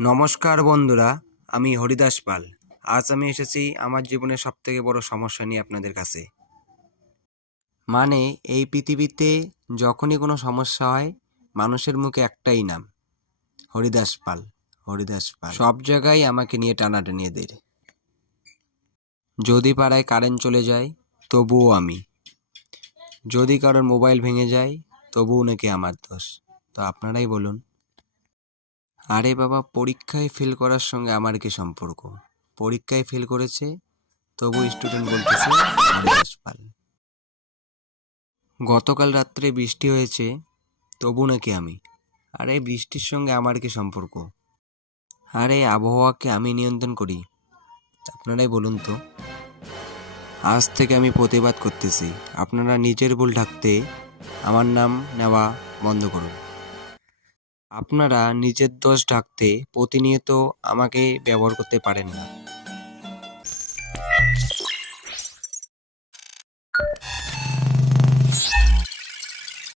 নমস্কার বন্ধুরা, আমি হরিদাস পাল। আজ আমি এসেছি আমার জীবনের সবথেকে বড় সমস্যা নিয়ে আপনাদের কাছে। মানে এই পৃথিবীতে যখনই কোনো সমস্যা হয়, মানুষের মুখে একটাই নাম, হরিদাস পাল। হরিদাস পাল সব জায়গায় আমাকে নিয়ে টানাটানি এদের। যদি পাড়ায় কারেন্ট চলে যায় তবুও আমি, যদি কারোর মোবাইল ভেঙে যায় তবুও নাকি আমার দোষ। তো আপনারাই বলুন। আরে বাবা, পরীক্ষায় ফেল করার সঙ্গে আমার কি সম্পর্ক? পরীক্ষায় ফেল করেছে তবু স্টুডেন্ট বলতেছে হরিদাস পাল। গতকাল রাত্রে বৃষ্টি হয়েছে তবু নাকি আমি। আরে বৃষ্টির সঙ্গে আমার কি সম্পর্ক? আরে আবহাওয়াকে আমি নিয়ন্ত্রণ করি। আপনারাই বলুন তো। আজ থেকে আমি প্রতিবাদ করতেছি, আপনারা নিজের ভুল ঢাকতে আমার নাম নেওয়া বন্ধ করুন। আপনারা নিজের দোষ ঢাকতে প্রতিনিয়ত আমাকে ব্যবহার করতে পারেন না।